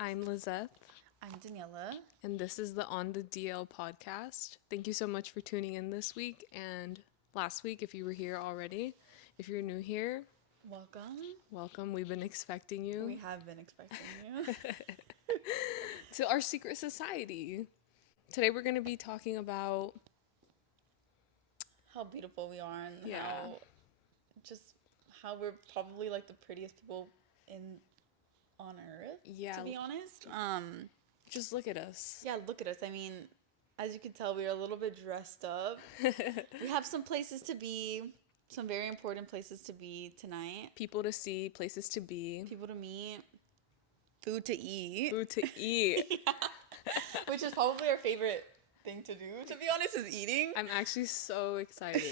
I'm Lizeth, I'm Daniella. and this is the On the DL podcast. Thank you so much for tuning in this week and last week if you were here already. If you're new here, Welcome. welcome. We've been expecting you We have been expecting you. to our secret society. Today we're going to be talking about, How beautiful we are and yeah, just how we're probably like the prettiest people in on earth, yeah, to be honest. just look at us. Yeah, look at us. I mean, as you can tell, we are a little bit dressed up. We have some places to be, some very important places to be tonight. People to see, places to be, People to meet, food to eat. food to eat. Yeah. Which is probably our favorite thing to do, to be honest, is eating. I'm actually so excited.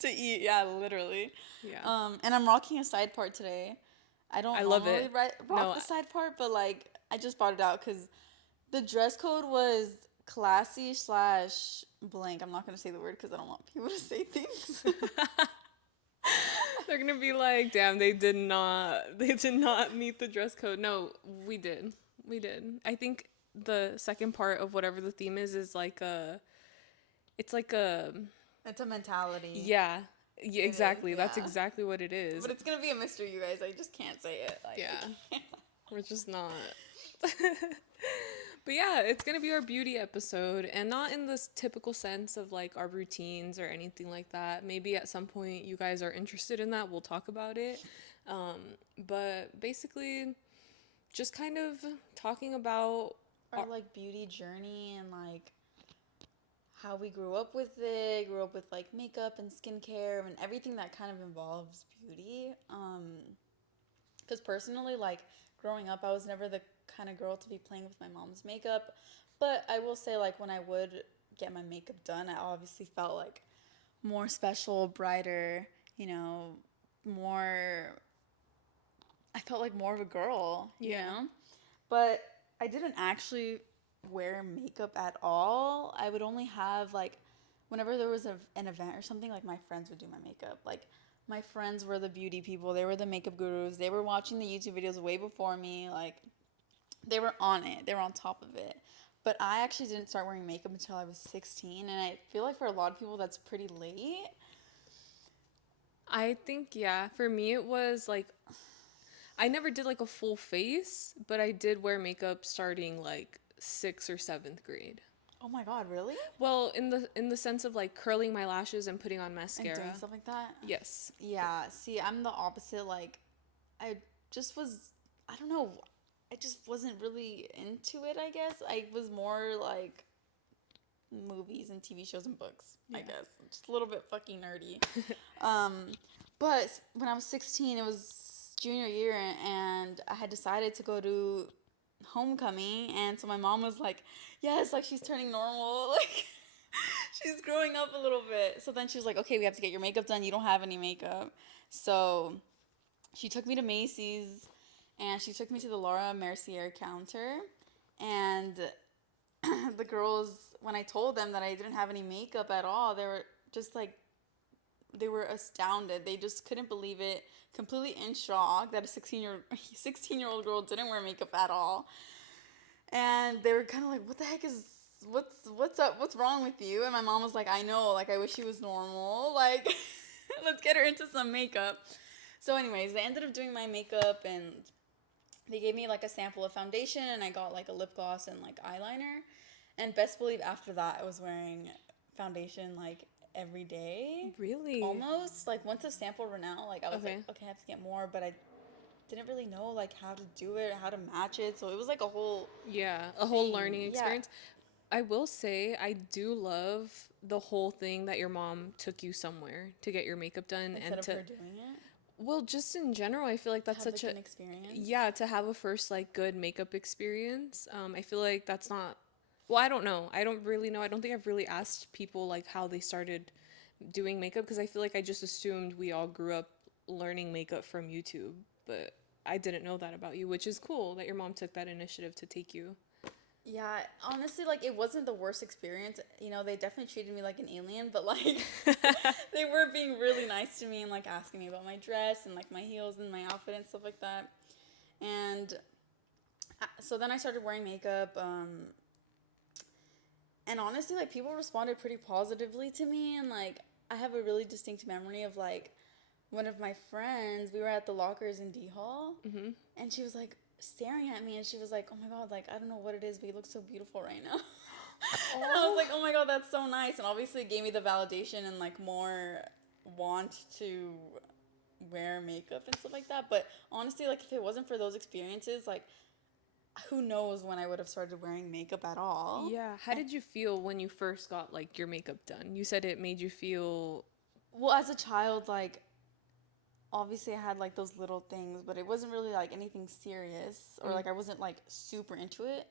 To eat, yeah, literally. Yeah. And I'm rocking a side part today. I don't I love normally it. rock No, the side part, but like I just brought it out because the dress code was classy slash blank. I'm not gonna say the word because I don't want people to say things. they're gonna be like, damn, they did not meet the dress code. No, we did. We did. I think the second part of whatever the theme is like it's like a, It's a mentality. yeah. Yeah, It is, exactly. That's yeah. exactly what it is. But it's gonna be a mystery, you guys. I just can't say it. Like, Yeah. I can't. We're just not. But yeah, it's gonna be our beauty episode, and not in this typical sense of like our routines or anything like that. Maybe at some point you guys are interested in that, we'll talk about it. Um, but basically, just kind of talking about Our like beauty journey and like how we grew up with it, grew up with like makeup and skincare and everything that kind of involves beauty. Because personally, like growing up, I was never the kind of girl to be playing with my mom's makeup. But I will say, like, when I would get my makeup done, I obviously felt like more special, brighter, you know, more, I felt like more of a girl, you yeah, know? But I didn't actually wear makeup at all. I would only have like whenever there was an event or something, like my friends would do my makeup. Like my friends were the beauty people. They were the makeup gurus. They were watching the YouTube videos way before me. Like they were on it. They were on top of it. But I actually didn't start wearing makeup until I was 16, and I feel like for a lot of people that's pretty late. I think yeah. For me, it was like I never did like a full face, but I did wear makeup starting like sixth or seventh grade. Oh my god, really? Well, in the sense of like curling my lashes and putting on And doing mascara. stuff like that? Yes. Yeah, see, I'm the opposite. Like, I just was, I don't know, I just wasn't really into it, I guess. I was more like movies and TV shows and books, I Yeah. guess. Just a little bit fucking nerdy. Um, but when I was 16, it was junior year, and I had decided to go to homecoming, and so my mom was like, yes, like she's turning normal. Like, she's growing up a little bit. So then she was like, okay, we have to get your makeup done. You don't have any makeup. So she took me to Macy's and she took me to the Laura Mercier counter. And the girls, when I told them that I didn't have any makeup at all, they were just like, they were astounded. They just couldn't believe it. Completely in shock that a 16-year-old girl didn't wear makeup at all. And they were kind of like, what the heck is what's up, what's wrong with you? And my mom was like, I know, like I wish she was normal, like let's get her into some makeup. So anyways, they ended up doing my makeup, and they gave me like a sample of foundation, and I got like a lip gloss and like eyeliner. And best believe after that I was wearing foundation like every day, Really? almost. Like once the sample ran out, like I was like, Okay. okay, I have to get more, but I didn't really know like how to do it, how to match it. So it was like a whole Yeah, a whole thing. learning Yeah. experience. I will say I do love the whole thing that your mom took you somewhere to get your makeup done Instead and of to, her doing it, well, just in general, I feel like that's have such like a, an experience. yeah, to have a first like good makeup experience. I feel like that's not, well, I don't know. I don't really know. I don't think I've really asked people like how they started doing makeup because I feel like I just assumed we all grew up learning makeup from YouTube, but I didn't know that about you, which is cool that your mom took that initiative to take you. Yeah, honestly, like it wasn't the worst experience. You know, they definitely treated me like an alien, but like they were being really nice to me and like asking me about my dress and like my heels and my outfit and stuff like that. And So then I started wearing makeup. And honestly, like people responded pretty positively to me, and like I have a really distinct memory of like one of my friends. We were at the lockers in D Hall, Mm-hmm. and she was like staring at me, and she was like, "Oh my god, like I don't know what it is, but you look so beautiful right now." And I was Oh. like, "Oh my god, that's so nice," and obviously it gave me the validation and like more want to wear makeup and stuff like that. But honestly, like if it wasn't for those experiences, like who knows when I would have started wearing makeup at all. Yeah. How And did you feel when you first got like your makeup done? You said it made you feel. well, as a child, like obviously I had like those little things, but it wasn't really like anything serious or Mm, like I wasn't like super into it.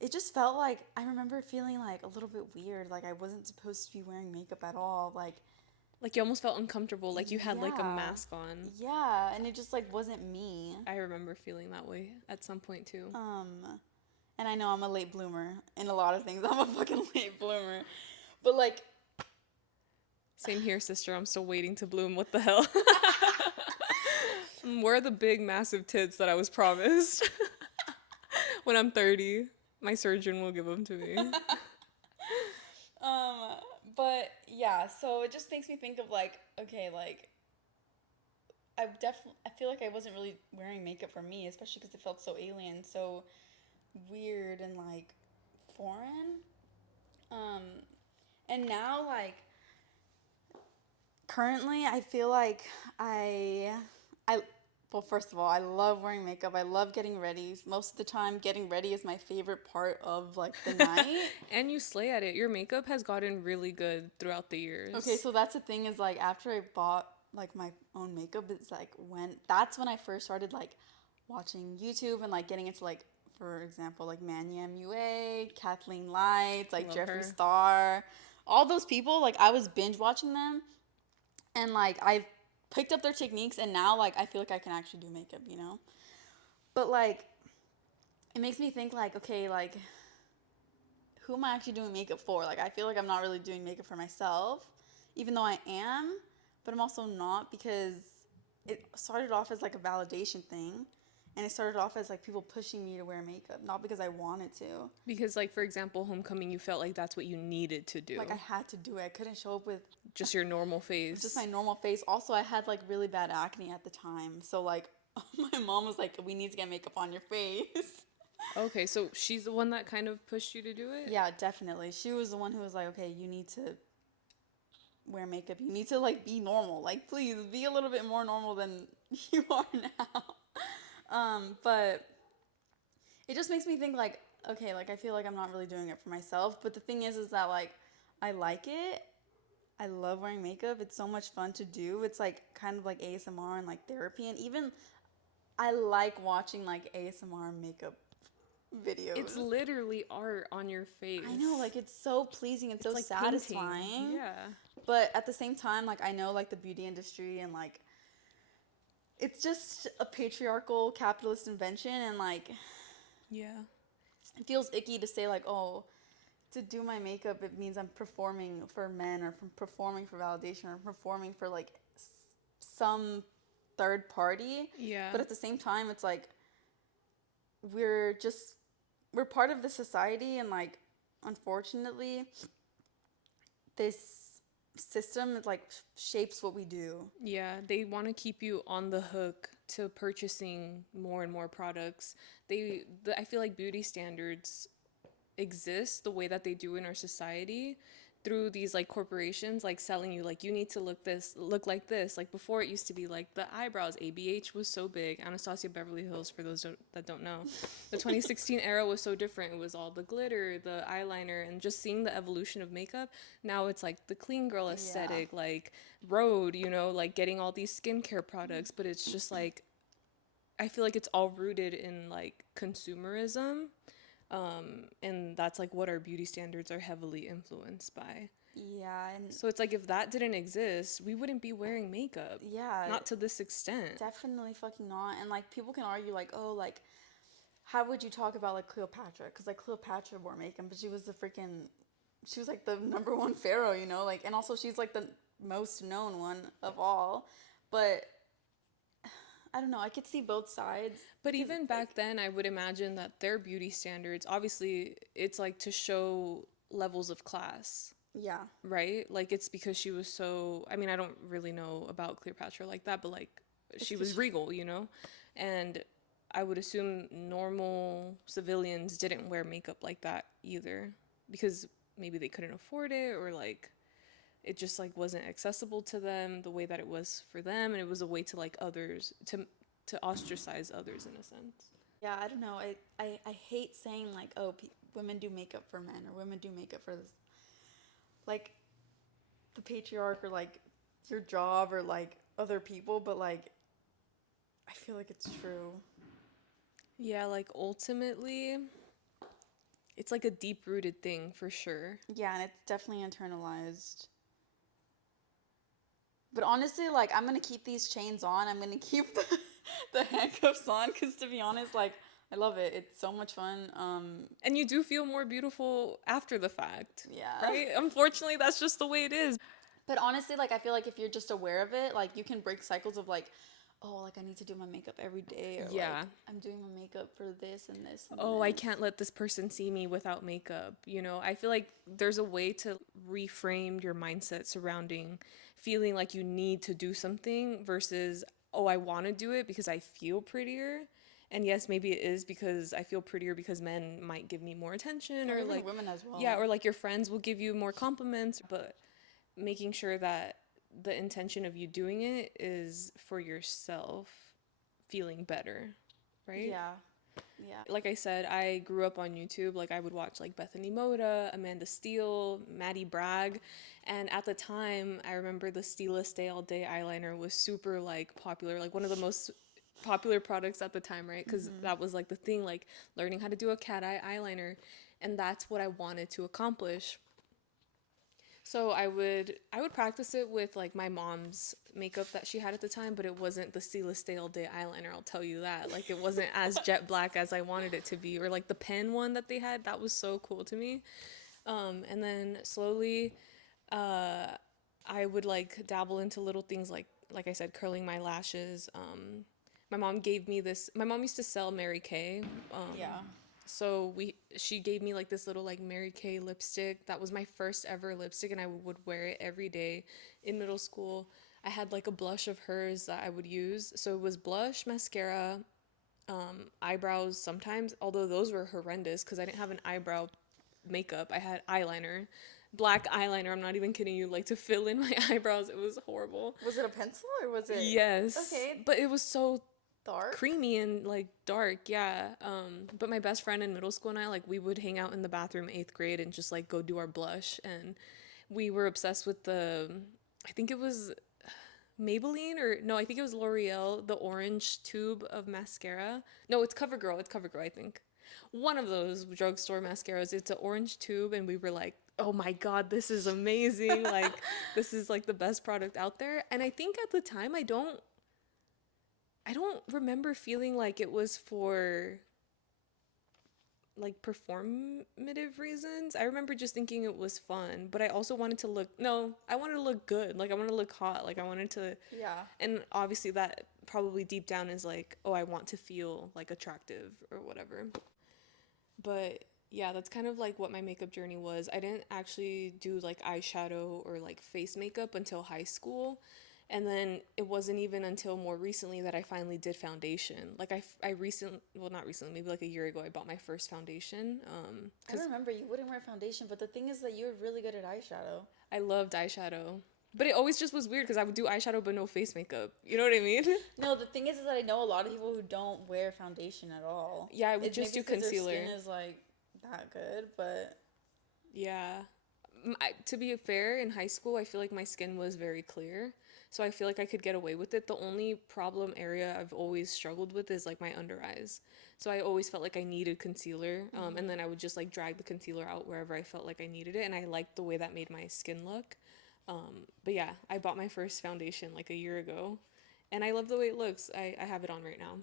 It just felt like I remember feeling like a little bit weird, like I wasn't supposed to be wearing makeup at all. Like like you almost felt uncomfortable, like you had like a yeah. mask on. Yeah, and it just like wasn't me. I remember feeling that way at some point too. Um and I know I'm a late bloomer in a lot of things. I'm a fucking late bloomer. But like Same here, sister. I'm still waiting to bloom. What the hell? Where are the big, massive tits that I was promised? When I'm 30, my surgeon will give them to me. um but yeah, so it just makes me think of like okay, like I feel like I wasn't really wearing makeup for me, especially because it felt so alien, so weird and like foreign. Um, and now like currently, I feel like I well, first of all, I love wearing makeup. I love getting ready. Most of the time, getting ready is my favorite part of like the night. And you slay at it. Your makeup has gotten really good throughout the Okay, years. so that's the thing is like after I bought like my own makeup, it's like when I first started like watching YouTube and like getting into like for example like Manya MUA, Kathleen Lights, like Love Jeffree her. Star, all those people like I was binge watching them and like I picked up their techniques and now like I feel like I can actually do makeup, you know? But like it makes me think like okay, like who am I actually doing makeup for? Like, I feel like I'm not really doing makeup for myself, even though I am, but I'm also not because it started off as like a validation thing. And it started off as like people pushing me to wear makeup, not because I wanted to. Because, like, for example, homecoming, you felt like that's what you needed to Like, I do. had to do it. I couldn't show up with Just your normal just my face. normal face. Also, I had like really bad acne at the time. So, like, my mom was like, we need to get makeup on your face. Okay, so she's the one that kind of pushed you to do it? Yeah, definitely. She was the one who was like, okay, you need to wear makeup. You need to like be normal. Like please be a little bit more normal than you are now. But it just makes me think like okay, like I feel like I'm not really doing it for myself, but the thing is that like I like it. I love wearing makeup. It's so much fun to do. It's like kind of like ASMR and like therapy and even I like watching like ASMR makeup It's videos. literally art on your I know, face. like it's so pleasing and It's so like painting. satisfying. Yeah. But at the same time, like I know like the beauty industry and like it's just a patriarchal capitalist invention and like Yeah. it feels icky to say like oh to do my makeup it means I'm performing for men or from performing for validation or performing for like some third party Yeah. but at the same time it's like we're just we're part of the society and like unfortunately this system like shapes what we do. Yeah, they want to keep you on the hook to purchasing more and more products. I feel like beauty standards exist the way that they do in our society through these like corporations like selling you like you need to look like this. Like before it used to be like the eyebrows. ABH was so big. Anastasia Beverly Hills, for those that don't know. The 2016 era was so different. It was all the glitter, the eyeliner, and just seeing the evolution of makeup. Now it's like the clean girl Yeah. aesthetic, like road, like getting all these skincare products, but it's just like I feel like it's all rooted in like consumerism, and that's like what our beauty standards are heavily influenced by. Yeah, and So it's like if that didn't exist, we wouldn't be wearing makeup. yeah, Not to this extent. definitely fucking not. And like people can argue like, oh, like how would you talk about like Cleopatra? Because like Cleopatra wore makeup, but she was like the number one pharaoh, you know, like, and also she's like the most known one of all. But I don't know. I could see both sides. But Because even it's like, back then, I would imagine that their beauty standards, obviously, it's like to show levels of class, yeah. right? Like it's because she was so, I mean, I don't really know about Cleopatra like that, but like It's she because was regal, you know? And I would assume normal civilians didn't wear makeup like that either because maybe they couldn't afford it or like it just like wasn't accessible to them the way that it was for them, and it was a way to like others to ostracize others in a sense. yeah, I don't know. I hate saying like, oh, women do makeup for men or women do makeup for this, like the patriarch or like your job or like other people, but like I feel like it's true. Yeah, like ultimately it's like a deep rooted thing for sure. Yeah, and it's definitely internalized. But honestly, like I'm gonna keep these chains on. I'm gonna keep the handcuffs on because to be honest, like I love it. It's so much fun. And you do feel more beautiful after the fact, Yeah. right? Unfortunately, that's just the way it is. But honestly, like I feel like if you're just aware of it, like you can break cycles of like, oh, like I need to do my makeup every day, or like Yeah. I'm doing my makeup for this and this and Oh, I this. can't let this person see me without makeup. You know, I feel like there's a way to reframe your mindset surrounding feeling like you need to do something versus, oh, I want to do it because I feel prettier. And yes, maybe it is because I feel prettier because men might give me more attention Or or even like, women as yeah, well. or like your friends will give you more compliments, but making sure that the intention of you doing it is for yourself feeling better, right? Yeah. Yeah. Like I said, I grew up on YouTube. Like I would watch like Bethany Moda, Amanda Steele, Maddie Bragg, and at the time, I remember the Stila Stay All Day eyeliner was super like popular, like one of the most popular products at the time, right? Because Mm-hmm. that was like the thing, like learning how to do a cat eye eyeliner, and that's what I wanted to accomplish. So I would practice it with like my mom's makeup that she had at the time, but it wasn't the Stila Stay All Day eyeliner, I'll tell you that. Like it wasn't as jet black as I wanted it to be, or like the pen one that they had, that was so cool to me. And then slowly, uh, I would like dabble into little things like I said, curling my lashes. My mom gave me this. My mom used to sell Mary Kay. Yeah. So she gave me like this little like Mary Kay lipstick. That was my first ever lipstick, and I would wear it every day in middle school. I had like a blush of hers that I would use. So it was blush, mascara, eyebrows sometimes, although those were horrendous because I didn't have an eyebrow makeup. I had eyeliner, black eyeliner. I'm not even kidding you, like to fill in my eyebrows. It was horrible. Was it a pencil or was it Yes, okay? but it was so Dark. creamy and like dark, yeah. But my best friend in middle school and I, like, we would hang out in the bathroom 8th grade and just like go do our blush, and we were obsessed with I think it was Maybelline, or no, I think it was L'Oreal, the orange tube of mascara. No, it's CoverGirl. It's CoverGirl, I think. One of those drugstore mascaras. It's an orange tube, and we were like, "Oh my god, this is amazing! Like, this is like the best product out there." And I think at the time, I don't remember feeling like it was for like performative reasons. I remember just thinking it was fun, but I also wanted to look, no, I wanted to look good. Like I wanted to look hot. Like I wanted to, Yeah. and obviously that probably deep down is like, oh, I want to feel like attractive or whatever. But yeah, that's kind of like what my makeup journey was. I didn't actually do like eyeshadow or like face makeup until high school. And then it wasn't even until more recently that I finally did foundation. Like I recently, well, not recently, maybe like a year ago, I bought my first foundation. I Cause remember you wouldn't wear foundation, but the thing is that you're really good at eyeshadow. I loved eyeshadow. But it always just was weird because I would do eyeshadow but no face makeup. You know what I mean? No, the thing is that I know a lot of people who don't wear foundation at all. Yeah, I would It just maybe do it's because their concealer. skin is like that good, but Yeah. To be fair, in high school, I feel like my skin was very clear. So I feel like I could get away with it. The only problem area I've always struggled with is like my under eyes. So I always felt like I needed concealer. And then I would just like drag the concealer out wherever I felt like I needed it. And I liked the way that made my skin look. But yeah, I bought my first foundation like a year ago. And I love the way it looks. I have it on right now.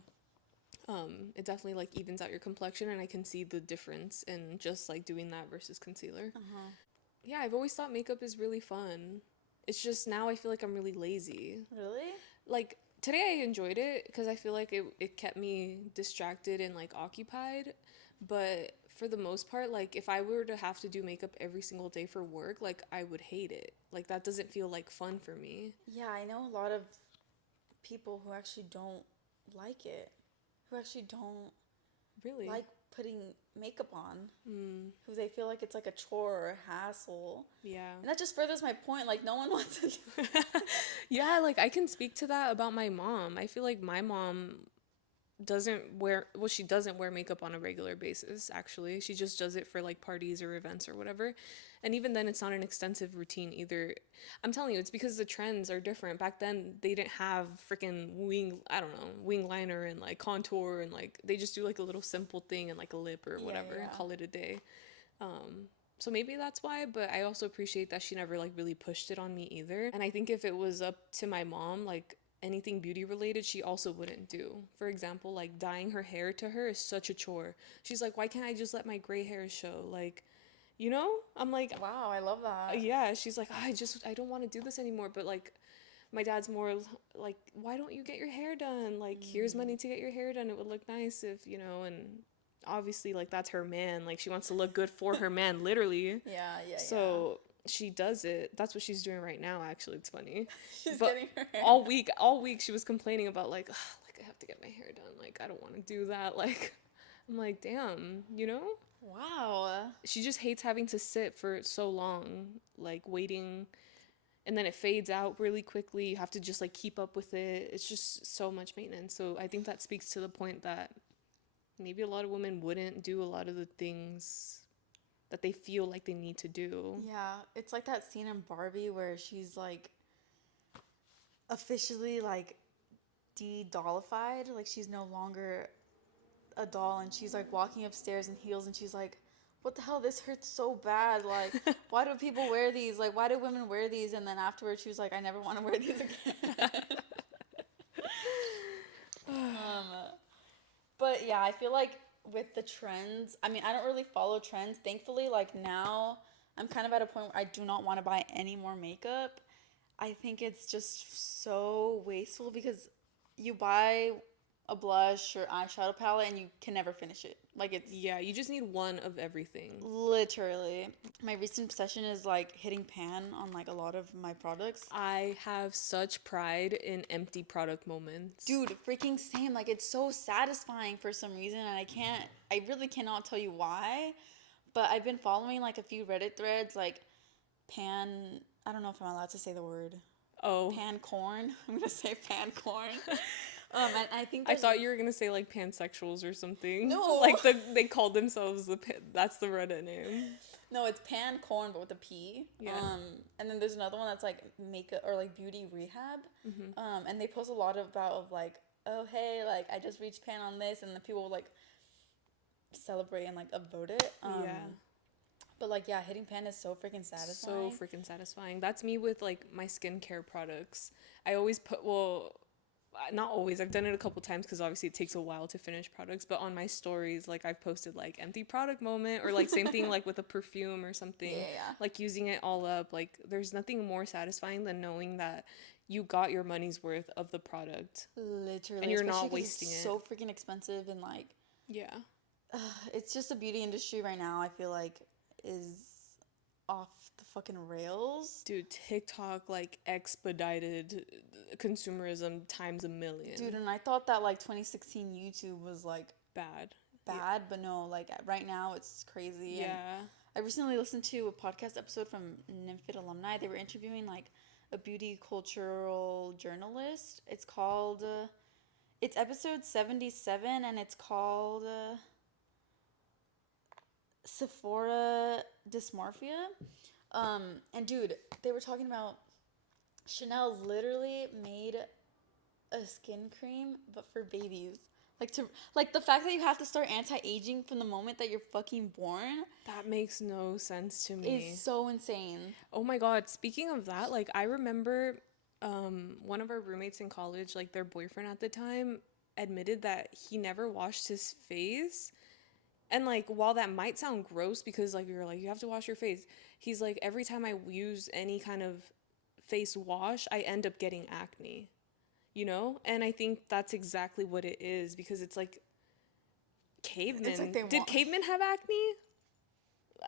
It definitely like evens out your complexion, and I can see the difference in just like doing that versus concealer. uh-huh. Yeah, I've always thought makeup is really fun. It's just now I feel like I'm really lazy. Really? Like Today I enjoyed it because I feel like it kept me distracted and like occupied. But for the most part, like if I were to have to do makeup every single day for work, like I would hate it. Like that doesn't feel like fun for me. Yeah, I know a lot of people who actually don't like it, who actually don't Really? like putting makeup on, Mm, who they feel like it's like a chore or a hassle. yeah. And that just furthers my point. Like, no one wants to do. Yeah, like I can speak to that about my mom. I feel like my mom doesn't wear, well, she doesn't wear makeup on a regular basis, actually. She just does it for like parties or events or whatever. And even then, it's not an extensive routine either. I'm telling you, it's because the trends are different. Back then, they didn't have freaking wing, I don't know, wing liner and like contour, and like they just do like a little simple thing and like a lip or Yeah, whatever and yeah. call it a day. So maybe that's why, but I also appreciate that she never like really pushed it on me either. And I think if it was up to my mom, like anything beauty related, she also wouldn't do. For example, like dyeing her hair to her is such a chore. She's like, why can't I just let my gray hair show? Like, you know? I'm like, Wow, I love that. yeah. She's like, I don't want to do this anymore. But like, my dad's more like, why don't you get your hair done? Like, here's Mm. money to get your hair done. It would look nice if, you know, and obviously, like, that's her man. Like, she wants to look good for her man, literally. Yeah, yeah, yeah. So she does it. That's what she's doing right now, actually. It's funny. She's But getting her hair all week, she was complaining about, like, "Ugh, like, I have to get my hair done. Like, I don't want to do that. Like, I'm like, damn, you know? done. Wow. She just hates having to sit for so long, like, waiting, and then it fades out really quickly. You have to just like keep up with it. It's just so much maintenance. So I think that speaks to the point that maybe a lot of women wouldn't do a lot of the things that they feel like they need to do. Yeah, it's like that scene in Barbie where she's like officially like de-dollified, like she's no longer a doll, and she's like walking upstairs in heels, and she's like, what the hell, this hurts so bad, like why do people wear these, like why do women wear these? And then afterwards she was like, I never want to wear these again. um but yeah, I feel like with the trends, I mean, I don't really follow trends, thankfully. Like now I'm kind of at a point where I do not want to buy any more makeup. I think it's just so wasteful because you buy a blush or eyeshadow palette and you can never finish it. Like it's Yeah, you just need one of everything. literally, my recent obsession is like hitting pan on like a lot of my products. I have such pride in empty product moments. Dude, freaking same. Like it's so satisfying for some reason, and I really cannot tell you why, but I've been following like a few Reddit threads like pan, I don't know if I'm allowed to say the word. Oh, Pan corn. I'm gonna say pan corn. And I think I there's thought you were gonna say like pansexuals or something. no, Like they called themselves that's the Reddit name. no, it's pan corn but with a P. Yeah. And then there's another one that's like makeup or like beauty rehab. Mm-hmm. And they post a lot about of like, oh hey, like I just reached pan on this, and the people will like celebrate and like upvote it. Yeah. But like yeah, hitting pan is so freaking So satisfying. freaking satisfying. That's me with like my skincare products. I always put, well, not always. I've done it a couple times because obviously it takes a while to finish products. But on my stories, like I've posted like empty product moment or like same thing like with a perfume or something. Yeah, yeah. Like using it all up. Like there's nothing more satisfying than knowing that you got your money's worth of the product Literally, and you're especially not 'cause wasting it's it. so freaking expensive, and like Yeah. it's just the beauty industry right now, I feel like, is off the fucking rails. Dude, TikTok like expedited consumerism times a million. Dude, and I thought that like 2016 YouTube was like Bad. bad, but no, like right now it's crazy. And Yeah. I recently listened to a podcast episode from Nymphet alumni. They were interviewing like a beauty cultural journalist. It's called it's episode 77, and it's called Sephora Dysmorphia. And dude, they were talking about Chanel literally made a skin cream but for babies. Like to like the fact that you have to start anti-aging from the moment that you're fucking born That makes no sense to me. is so insane. Oh my god, speaking of that, like I remember one of our roommates in college, like their boyfriend at the time admitted that he never washed his face. And like while that might sound gross because like you're like you have to wash your face, he's like every time I use any kind of face wash, I end up getting acne. you know? And I think that's exactly what it is because it's like It's like cavemen. they Did want. cavemen have acne?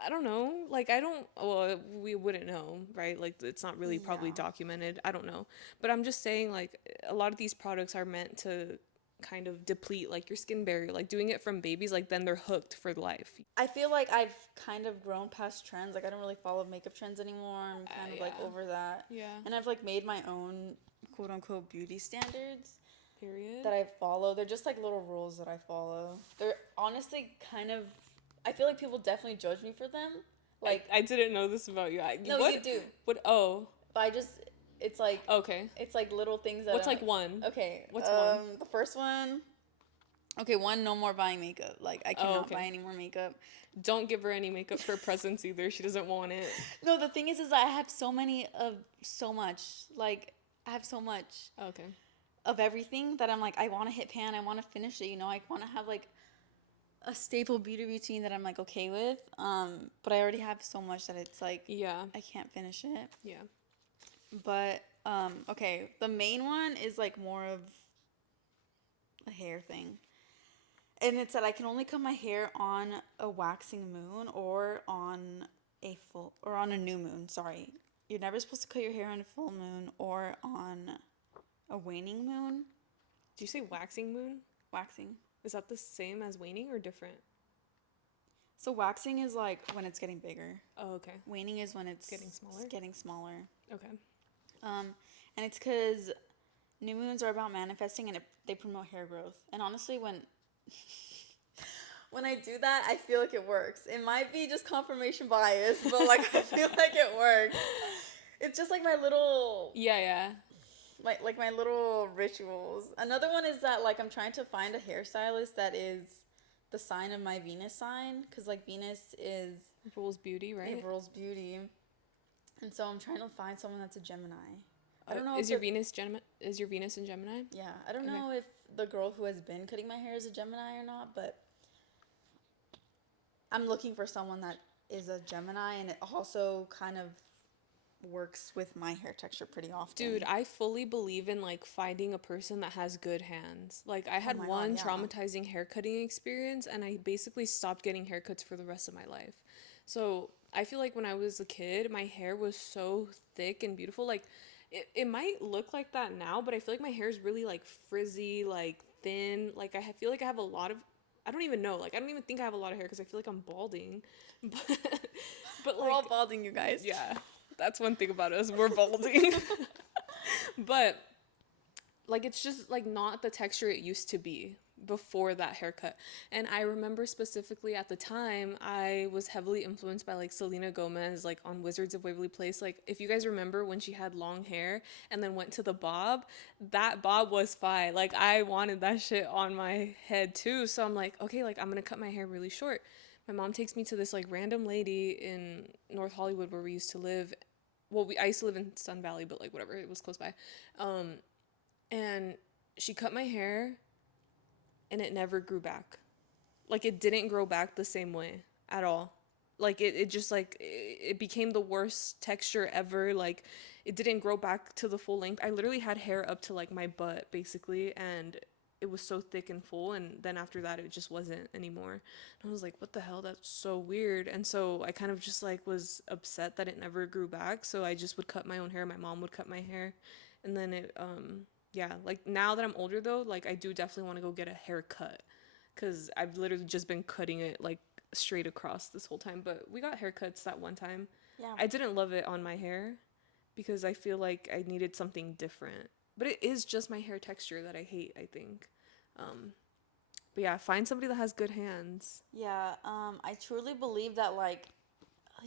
I don't know. Like, I don't, well, we wouldn't know, right? Like, it's not really probably Yeah. documented. I don't know. But I'm just saying, like, a lot of these products are meant to kind of deplete, like, your skin barrier. Like, doing it from babies, like, then they're hooked for life. I feel like I've kind of grown past trends. Like I don't really follow makeup trends anymore. I'm kind of like Yeah. over that. Yeah. And I've like made my own quote unquote beauty standards Period. that I follow. They're just like little rules that I follow. They're honestly kind of I feel like people definitely judge me for them. Like I didn't know this about you. no, you do. Oh, But I just it's like okay. it's like little things that What's I'm like like one? okay, What's one? the first one okay, one, no more buying makeup. Like I Oh, cannot buy okay. any more makeup. Don't give her any makeup for presents either. She doesn't want it. No, the thing is I have so many of so much. Like I have so much Okay. of everything that I'm like I want to hit pan. I want to finish it. You know, I want to have like a staple beauty routine that I'm like okay with. But I already have so much that it's like Yeah. I can't finish it. Yeah. But okay, the main one is like more of a hair thing. And it's that I can only cut my hair on a waxing moon or on a new moon, sorry. You're never supposed to cut your hair on a full moon or on a waning moon. Do you say waxing moon? Waxing. Is that the same as waning or different? So waxing is like when it's getting bigger. Oh, okay. Waning is when Getting smaller? getting smaller. Okay. And it's because new moons are about manifesting and they promote hair growth. And honestly, when I do that, I feel like it works. It might be just confirmation bias, but like I feel like it works. It's just like my little Yeah, yeah. my little rituals. Another one is that like I'm trying to find a hairstylist that is the sign of my Venus sign because like Venus is Rules beauty, right? it rules beauty, and so I'm trying to find someone that's a Gemini. I don't know Is if your Venus is your Venus in Gemini? yeah, I don't Okay. know if the girl who has been cutting my hair is a Gemini or not, but I'm looking for someone that is a Gemini and it also kind of works with my hair texture pretty often. Dude, I fully believe in like finding a person that has good hands. Like I Oh had my God, one yeah. traumatizing haircutting experience and I basically stopped getting haircuts for the rest of my life. So, I feel like when I was a kid, my hair was so thick and beautiful. Like it might look like that now, but I feel like my hair is really like frizzy, like thin. Like feel like I have a lot of I don't even know. Like I don't even think I have a lot of hair because I feel like I'm balding. But but We're all like balding, you guys. yeah, that's one thing about us. We're balding. But like it's just like not the texture it used to be before that haircut. And I remember specifically at the time I was heavily influenced by like Selena Gomez like on Wizards of Waverly Place. Like if you guys remember when she had long hair and then went to the bob, that bob was fine. Like I wanted that shit on my head too. So I'm like, okay, like I'm going to cut my hair really short. My mom takes me to this like random lady in North Hollywood where we used to live. Well, I used to live in Sun Valley, but like whatever, it was close by. And she cut my hair and it never grew back. Like it didn't grow back the same way at all. Like it just like it became the worst texture ever. Like it didn't grow back to the full length. I literally had hair up to like my butt basically, and it was so thick and full, and then after that it just wasn't anymore. And I was like, what the hell, that's so weird. And so I kind of just like was upset that it never grew back, so I just would cut my own hair. My mom would cut my hair, and then it yeah, like now that I'm older though, like I do definitely want to go get a haircut because I've literally just been cutting it like straight across this whole time. But we got haircuts that one time. Yeah. I didn't love it on my hair because I feel like I needed something different. But it is just my hair texture that I hate, I think. But yeah, find somebody that has good hands. Yeah, I truly believe that like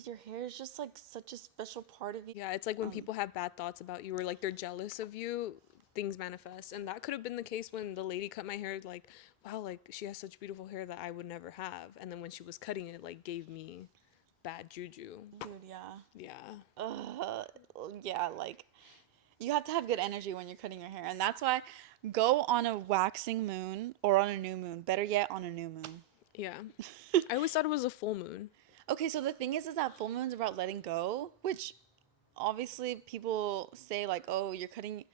your hair is just like such a special part of you. Yeah, it's like when people have bad thoughts about you or like they're jealous of you, things manifest. And that could have been the case when the lady cut my hair, like, wow, like she has such beautiful hair that I would never have. And then when she was cutting it, like gave me bad juju. Dude, yeah. Yeah. Yeah, like you have to have good energy when you're cutting your hair. And that's why go on a waxing moon or on a new moon. Better yet, on a new moon. Yeah. I always thought it was a full moon. Okay, so the thing is that full moon's about letting go, which obviously people say like, oh, you're cutting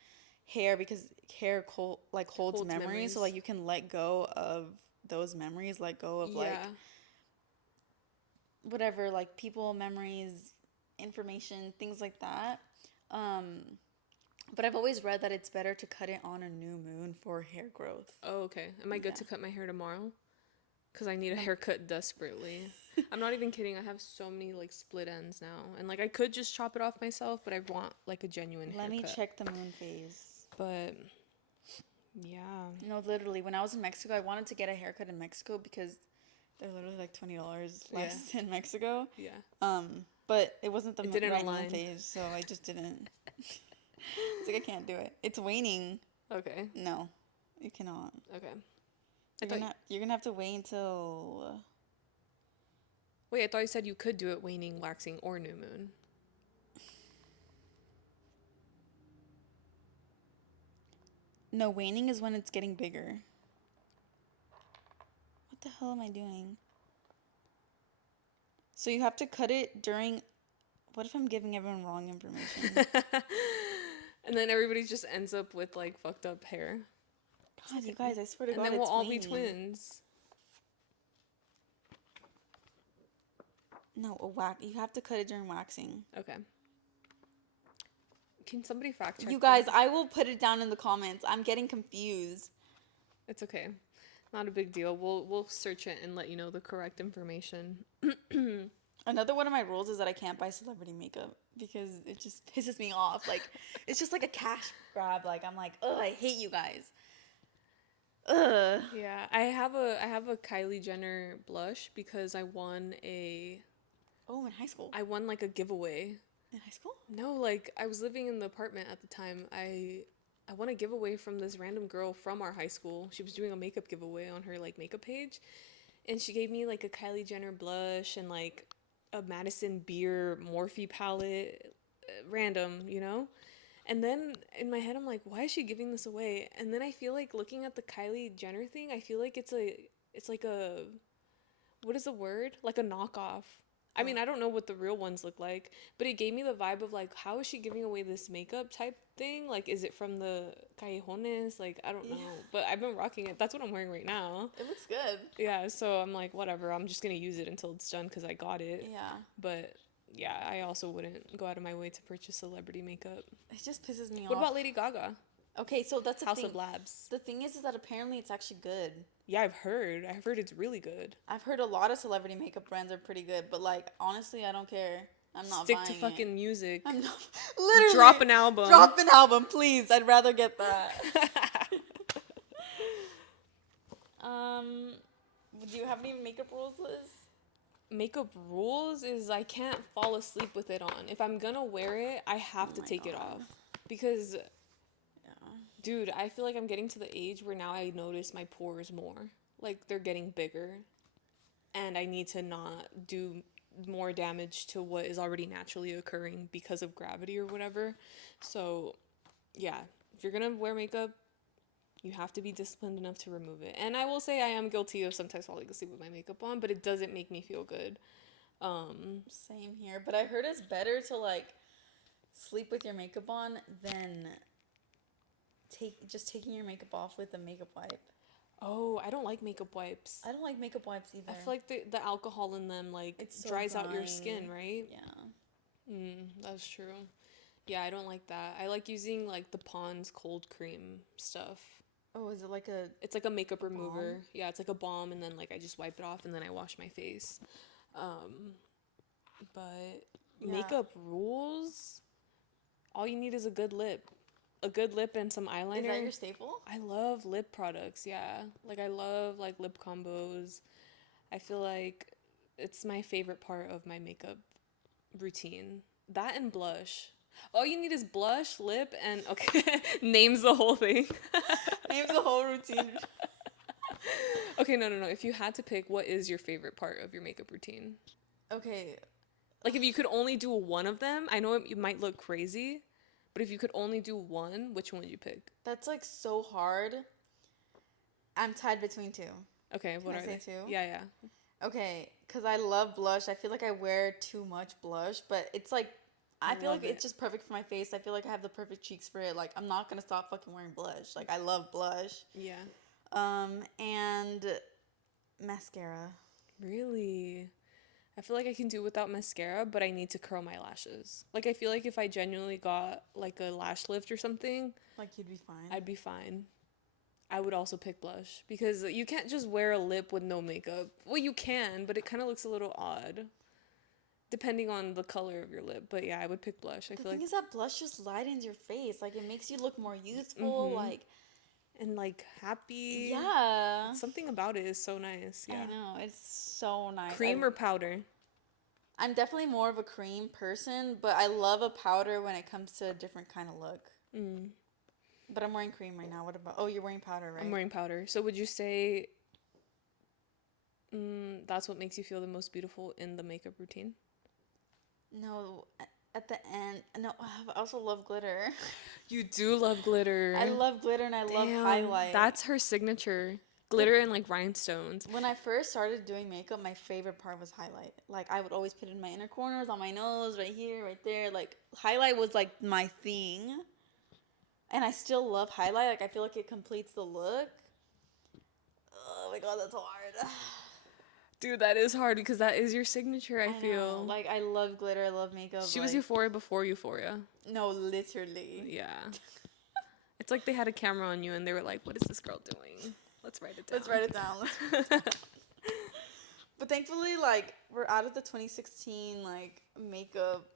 hair because hair holds Holds memories. So like memories. you can let go of those memories, let go of like Yeah. whatever, like people, memories, information, things like that. Um, but I've always read that it's better to cut it on a new moon for hair growth. Oh, okay. Am I good Yeah. to cut my hair tomorrow? Because I need a No. haircut desperately. I'm not even kidding. I have so many like split ends now. And like I could just chop it off myself, but I want like a genuine Let me haircut. check the moon phase. But yeah. No, literally, when I was in Mexico, I wanted to get a haircut in Mexico because they're literally like $20 Yeah. less in Mexico. Yeah. But it wasn't the It didn't right moon align. phase, so I just didn't. It's like I can't do it. It's waning. Okay. No, you cannot. Okay. I You're thought gonna have to wait until Wait, I thought you said you could do it waning, waxing, or new moon. no, waning is when it's getting bigger. What the hell am I doing? So you have to cut it during. What if I'm giving everyone wrong information? And then everybody just ends up with like fucked up hair. It's God, you okay. guys, I swear to And God, then we'll it's all be waning. twins. No, a wax. You have to cut it during waxing. Okay. Can somebody fact check You guys, this? I will put it down in the comments. I'm getting confused. It's okay. Not a big deal. We'll search it and let you know the correct information. Another one of my rules is that I can't buy celebrity makeup because it just pisses me off. Like, it's just like a cash grab. Like, I'm like, ugh, I hate you guys. Ugh. Yeah, I have a Kylie Jenner blush because Oh, in high school. I won like a giveaway. In high school? No, like I was living in the apartment at the time. I won a giveaway from this random girl from our high school. She was doing a makeup giveaway on her like makeup page, and she gave me like a Kylie Jenner blush and like a Madison Beer Morphe palette, random, you know? And then in my head I'm like, why is she giving this away? And then I feel like looking at the Kylie Jenner thing, I feel like it's like a what is the word? Like a knockoff. I Oh. mean, I don't know what the real ones look like, but it gave me the vibe of like, how is she giving away this makeup type thing? Like, is it from the Callejones? Like, I don't Yeah. know, but I've been rocking it. That's what I'm wearing right now. It looks good. Yeah, so I'm like, whatever. I'm just gonna use it until it's done because I got it. Yeah. But yeah, I also wouldn't go out of my way to purchase celebrity makeup. It just pisses me What off. about Lady Gaga? Okay, so that's the House thing. of Labs. The thing is that apparently it's actually good. Yeah, I've heard. I've heard it's really good. I've heard a lot of celebrity makeup brands are pretty good, but like honestly, I don't care. I'm not Stick buying to it. fucking music. I'm not literally Drop an album. Drop an album, please. I'd rather get that. um, do you have any makeup rules, Liz? Makeup rules is I can't fall asleep with it on. If I'm gonna wear it, I have Oh to my take it God. off. Because, Yeah. dude, I feel like I'm getting to the age where now I notice my pores more. Like, they're getting bigger. And I need to not do more damage to what is already naturally occurring because of gravity or whatever. So, yeah, if you're gonna wear makeup, you have to be disciplined enough to remove it. And I will say I am guilty of sometimes falling asleep with my makeup on, but it doesn't make me feel good. Same here, but I heard it's better to like sleep with your makeup on than taking your makeup off with a makeup wipe. Oh, I don't like makeup wipes. I don't like makeup wipes either. I feel like the alcohol in them like It's so dries out your drying. skin, right? Yeah. That's true. Yeah, I don't like that. I like using like the Pond's cold cream stuff. Oh, is it like a It's like a makeup a remover. balm? Yeah, it's like a balm and then like I just wipe it off and then I wash my face. But Yeah. makeup rules, all you need is a good lip. A good lip and some eyeliner. Is that your staple? I love lip products, yeah. Like I love like lip combos. I feel like it's my favorite part of my makeup routine. That and blush. All you need is blush, lip, and okay, names the whole thing. Names the whole routine. Okay, no. If you had to pick, what is your favorite part of your makeup routine? Okay. Like if you could only do one of them, I know it might look crazy, but if you could only do one, which one would you pick? That's like so hard. I'm tied between two. Okay, what Can I are say they? two? Yeah. Okay, because I love blush. I feel like I wear too much blush, but it's like I feel like Love it's it. just perfect for my face. I feel like I have the perfect cheeks for it. Like I'm not gonna stop fucking wearing blush. Like I love blush. Yeah. And mascara. Really? I feel like I can do without mascara, but I need to curl my lashes. Like I feel like if I genuinely got like a lash lift or something, Like you'd be fine. I'd be fine. I would also pick blush because you can't just wear a lip with no makeup. Well, you can, but it kind of looks a little odd depending on the color of your lip. But yeah, I would pick blush. I The feel thing like is that blush just lightens your face. Like it makes you look more youthful. mhm. Like And like happy. yeah. Something about it is so nice. I Yeah. know. It's so nice. Cream or powder? I'm definitely more of a cream person, but I love a powder when it comes to a different kind of look. Mm, But I'm wearing cream right now. What about? Oh, you're wearing powder, I'm right? wearing powder. So would you say that's what makes you feel the most beautiful in the makeup routine? No, at the end. No, I also love glitter. You do love I glitter. love glitter and I love Damn, highlight. that's her signature. The Glitter and like rhinestones. When I first started doing makeup, my favorite part was highlight. Like I would always put it in my inner corners, on my nose, right here, right there. Like highlight was like my thing. And I still love highlight. Like I feel like it completes the look. Oh my god, that's hard. Dude, that is hard because that is your signature, I I know. feel. Like I love glitter, I love makeup. She was Like Euphoria before Euphoria. no, literally. Yeah. It's like they had a camera on you and they were like, what is this girl doing? Let's write it Let's write it down. down. But thankfully, like we're out of the 2016 like makeup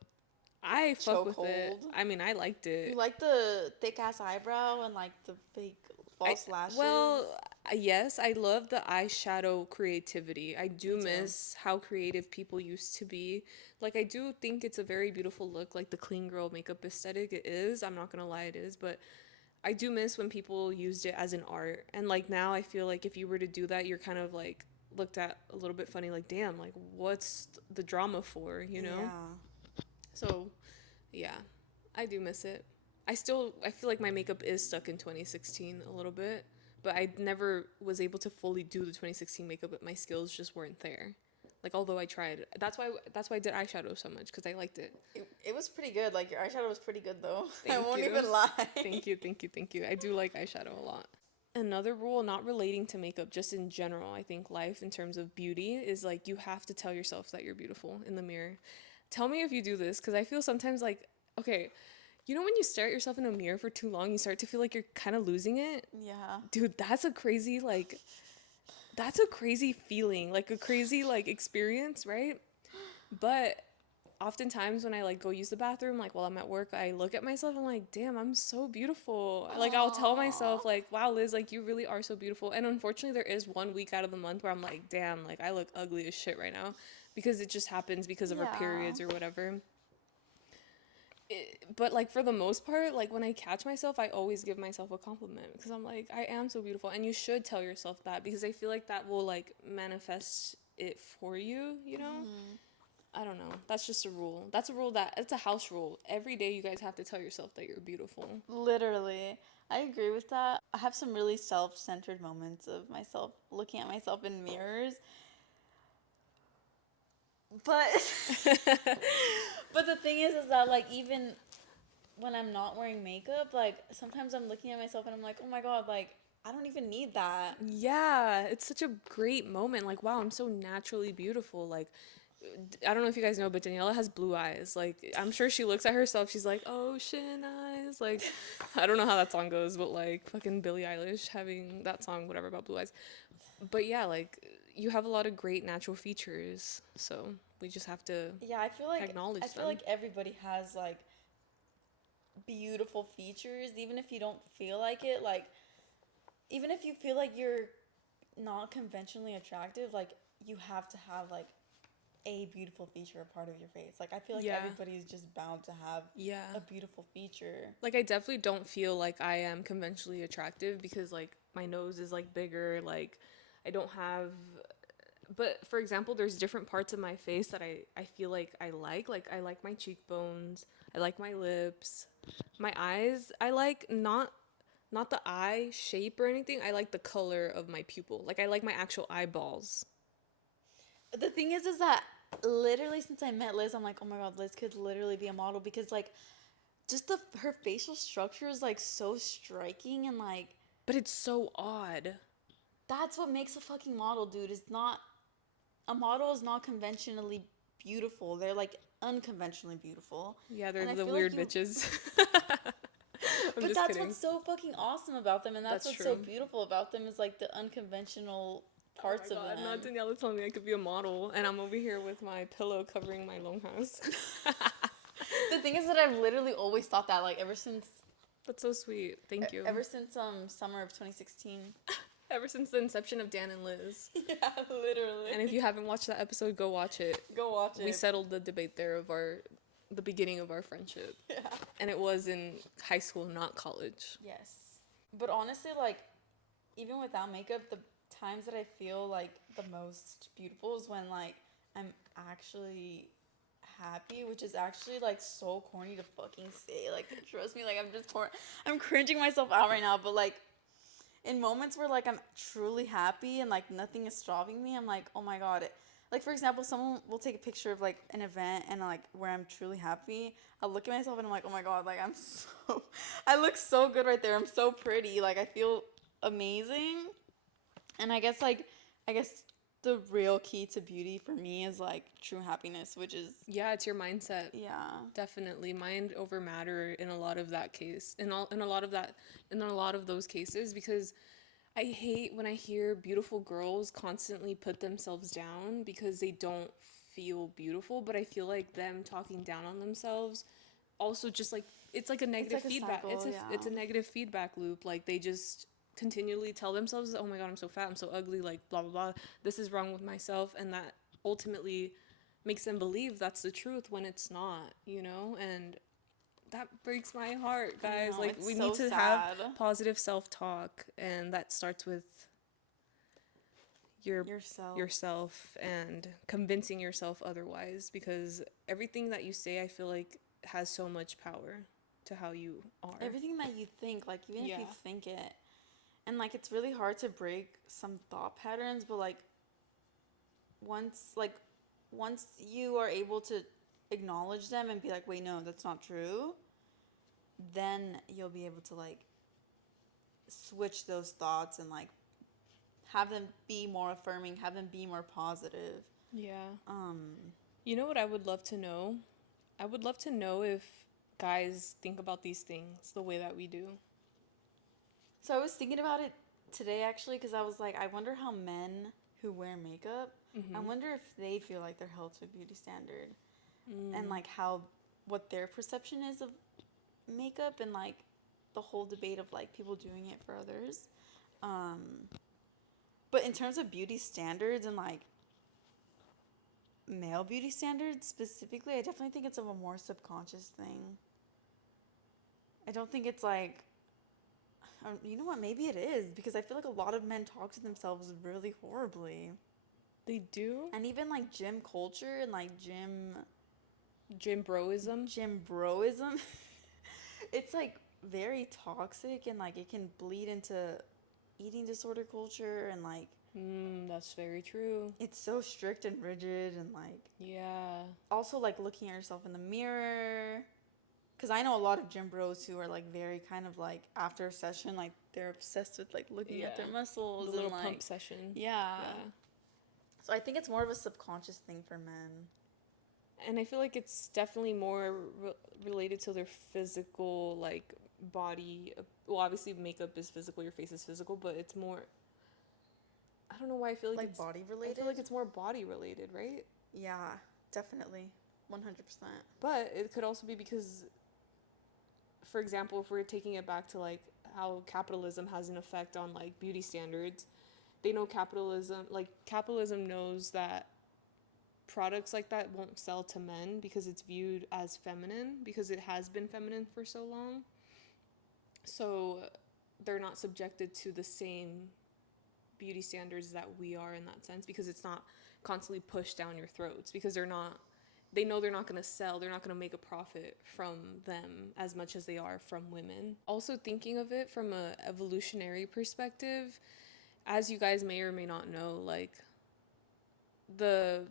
I fuck with it. chokehold. I mean, I liked You it. like the thick ass eyebrow and like the fake I false lashes. well, yes, I love the eyeshadow creativity. I do Me too. miss how creative people used to be. Like I do think it's a very beautiful look, like the clean girl makeup aesthetic. It is. I'm not gonna lie, it is. But I do miss when people used it as an art. And like now, I feel like if you were to do that, you're kind of like looked at a little bit funny. Like, damn, like what's the drama for? You know? Yeah. So yeah, I do miss it. I feel like my makeup is stuck in 2016 a little bit, but I never was able to fully do the 2016 makeup, but my skills just weren't there. Like although I tried. That's why I did eyeshadow so much cuz I liked it. It was pretty good. Like your eyeshadow was pretty good though. I Thank won't you. even lie. Thank you, thank you, thank you. I do like eyeshadow a lot. Another rule, not relating to makeup, just in general, I think life in terms of beauty is like you have to tell yourself that you're beautiful in the mirror. Tell me if you do this because I feel sometimes like, okay, you know when you stare at yourself in a mirror for too long, you start to feel like you're kind of losing it? Yeah. Dude, that's a crazy feeling, like a crazy like experience, right? But oftentimes when I like go use the bathroom, like while I'm at work, I look at myself, I'm like, damn, I'm so beautiful. Like I'll tell Aww. myself like, wow, Liz, like you really are so beautiful. And unfortunately there is one week out of the month where I'm like, damn, like I look ugly as shit right now because it just happens because of our Yeah. periods or whatever. But like for the most part, like when I catch myself, I always give myself a compliment because I'm like, I am so beautiful. And you should tell yourself that because I feel like that will like manifest it for you, you know? I don't know. That's just a rule. That's a rule that it's a house rule. Every day you guys have to tell yourself that you're beautiful. Literally. I agree with that. I have some really self-centered moments of myself looking at myself in mirrors. But but the thing is that like even when I'm not wearing makeup, like sometimes I'm looking at myself and I'm like, "Oh my god, like I don't even need that." Yeah, it's such a great moment. Like, wow, I'm so naturally beautiful. Like, I don't know if you guys know, but Daniella has blue eyes. Like, I'm sure she looks at herself, she's like, ocean eyes. Like, I don't know how that song goes, but like, fucking Billie Eilish having that song, whatever, about blue eyes. But yeah, like, you have a lot of great natural features. So we just have to Yeah, I acknowledge feel them. like everybody has like beautiful features even if you don't feel like it. Like even if you feel like you're not conventionally attractive, like you have to have like a beautiful feature a part of your face. Like I feel like Yeah, everybody's just bound to have yeah. a beautiful feature. Like, I definitely don't feel like I am conventionally attractive because, like, my nose is, like, bigger. Like, I don't have but for example, there's different parts of my face that I feel like I like. Like I like my cheekbones, I like my lips, my eyes. I like not the eye shape or anything. I like the color of my pupil. Like I like my actual eyeballs. The thing is that literally since I met Liz, I'm like, oh my god, Liz could literally be a model because like just the her facial structure is like so striking and like But it's so odd. that's what makes a fucking model, dude. It's not a model is not conventionally beautiful. They're like unconventionally beautiful. Yeah, they're And I the feel like weird you bitches. I'm but just that's kidding. what's so fucking awesome about them and that's That's what's so true. beautiful about them is like the unconventional Oh my parts of god, not them. Daniella telling me I could be a model, and I'm over here with my pillow covering my longhouse. The thing is that I've literally always thought that like That's so sweet. Thank you. ever since summer of 2016. Ever since the inception of Dan and Liz. Yeah, literally. And if you haven't watched that episode, go watch it. Go watch it. We settled the debate there of the beginning of our friendship. Yeah. And it was in high school, not college. Yes. But honestly, like, even without makeup, the times that I feel like the most beautiful is when like I'm actually happy, which is actually like so corny to fucking say. Like, trust me, like I'm cringing myself out right now, but like in moments where like I'm truly happy and like nothing is stopping me, I'm like, oh my god. Like for example, someone will take a picture of like an event and like where I'm truly happy. I'll look at myself and I'm like, oh my god, like I look so good right there. I'm so pretty. Like I feel amazing. And I guess the real key to beauty for me is like true happiness, which is Yeah, it's your mindset. yeah. Definitely mind over matter in a lot of that case. In a lot of those cases, because I hate when I hear beautiful girls constantly put themselves down because they don't feel beautiful, but I feel like them talking down on themselves also just like it's like a negative like a feedback. cycle, It's a yeah. negative feedback loop. Like they just continually tell themselves, "Oh my god, I'm so fat, I'm so ugly, like blah blah blah. This is wrong with myself." And that ultimately makes them believe that's the truth when it's not, you know? And that breaks my heart, I guys. know, Like it's we so need to have sad. positive self-talk, and that starts with your Yourself. yourself and convincing yourself otherwise, because everything that you say, I feel like has so much power to how you are. Everything that you think, like even if Yeah. you think it. And like it's really hard to break some thought patterns, but once like once you are able to acknowledge them and be like, wait, no, that's not true, then you'll be able to like switch those thoughts and like have them be more affirming, have them be more positive. Yeah. Um, You know what I would love to know? I would love to know if guys think about these things the way that we do. so I was thinking about it today actually because I was like, I wonder how men who wear makeup, I Mm-hmm. wonder if they feel like they're held to a beauty standard and Mm. like how what their perception is of makeup and like the whole debate of like people doing it for others. Um, but in terms of beauty standards and like male beauty standards specifically, I definitely think it's of a more subconscious thing. I don't think it's like, you know what, maybe it is because I feel like a lot of men talk to themselves really horribly. They do? And even like gym culture and like Gym broism? gym broism, it's like very toxic and like it can bleed into eating disorder culture and like That's very true. it's so strict and rigid and like Yeah. also like looking at yourself in the mirror because I know a lot of gym bros who are like very kind of like after a session like they're obsessed with like looking at Yeah. their muscles The little and like pump session. yeah. Yeah. So I think it's more of a subconscious thing for men. And I feel like it's definitely more related to their physical, like, body. Well, obviously, makeup is physical, your face is physical, but it's more. I don't know why I feel like Like it's. body I related. feel like it's more body related, right? Yeah, definitely, 100%. But it could also be because, for example, if we're taking it back to, like, how capitalism has an effect on, like, beauty standards, they know capitalism knows that products like that won't sell to men because it's viewed as feminine because it has been feminine for so long. So they're not subjected to the same beauty standards that we are in that sense because it's not constantly pushed down your throats because they know they're not going to sell, they're not going to make a profit from them as much as they are from women. Also thinking of it from a evolutionary perspective, as you guys may or may not know, like the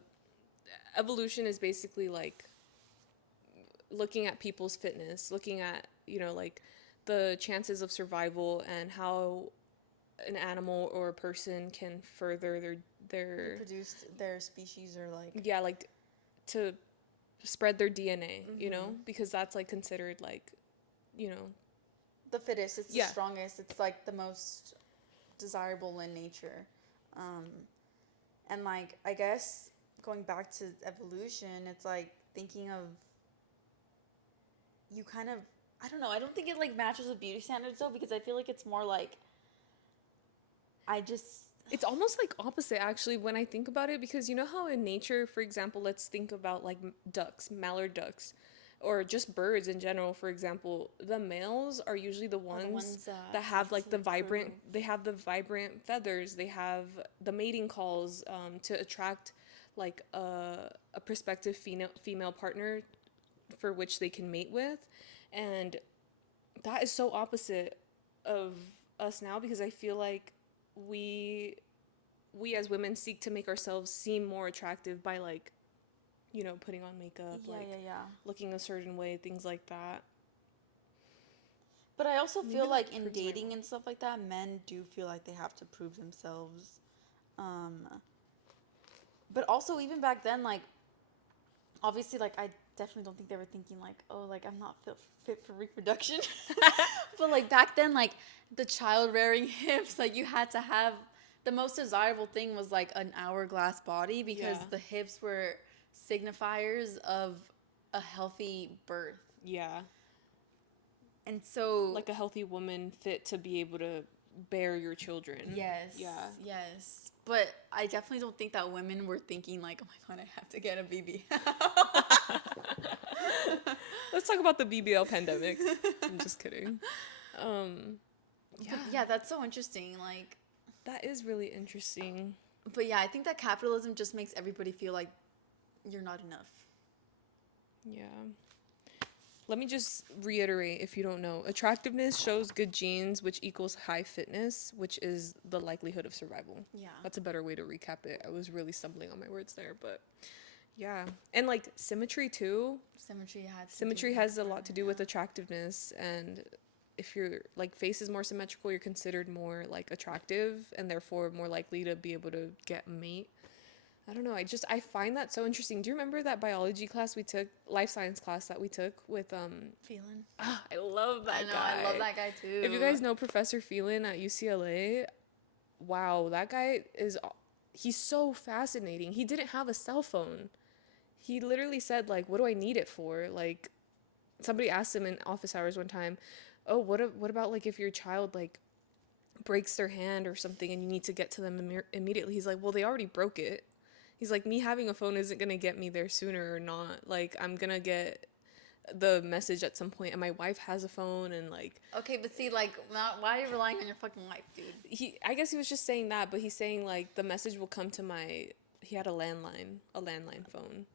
evolution is basically like looking at people's fitness, looking at, like the chances of survival and how an animal or a person can further their Reproduce their species or like. yeah, like to spread their DNA, Mm-hmm. because that's like considered like, you know, The fittest. It's the yeah. strongest. It's like the most desirable in nature. Um, and like I guess going back to evolution, it's like thinking of you kind of I don't know. I don't think it like matches with beauty standards though because I feel like it's more like I just It's almost like opposite actually when I think about it, because you know how in nature, for example, let's think about like ducks, mallard ducks, or just birds in general. For example, the males are usually the the ones ones that have like to prove. they have the vibrant feathers, they have the mating calls, to attract like a prospective female partner for which they can mate with. And that is so opposite of us now, because I feel like we we as women seek to make ourselves seem more attractive by like, putting on makeup, Yeah, like yeah, yeah. looking a certain way, things like that. But I also Maybe feel that like in proves my dating point. and stuff like that, men do feel like they have to prove themselves. Um, but also even back then, like obviously, like I definitely don't think they were thinking like, oh, like I'm not fit for reproduction. But like back then, like the child rearing hips, like you had to have the most desirable thing was like an hourglass body because Yeah. the hips were signifiers of a healthy birth. Yeah. And so Like a healthy woman fit to be able to bear your children. yes, Yeah. yes. But I definitely don't think that women were thinking like, oh my god, I have to get a baby. Let's talk about the BBL pandemic. I'm just kidding. Yeah. But yeah, that's so interesting. Like, That is really interesting. but yeah, I think that capitalism just makes everybody feel like you're not enough. Yeah. Let me just reiterate, if you don't know, attractiveness shows good genes, which equals high fitness, which is the likelihood of survival. Yeah. That's a better way to recap it. I was really stumbling on my words there, but yeah. And like symmetry too. Symmetry has a lot to do with attractiveness, and if your like face is more symmetrical, you're considered more like attractive and therefore more likely to be able to get a mate. I don't know. I find that so interesting. Do you remember that biology class we took, life science class that we took with Feeling. I love that I know, guy. I love that guy too. If you guys know Professor Phelan at UCLA, wow, that guy he's so fascinating. He didn't have a cell phone. He literally said like, "What do I need it for?" Like somebody asked him in office hours one time, "Oh, what about like if your child like breaks their hand or something and you need to get to them immediately?" He's like, "Well, they already broke it." He's like, "Me having a phone isn't going to get me there sooner or not. Like I'm going to get the message at some point, and my wife has a phone." And like, Okay, but see, like, why are you relying on your fucking life, dude? I guess he was just saying that, but he's saying like the message will come to he had a landline phone.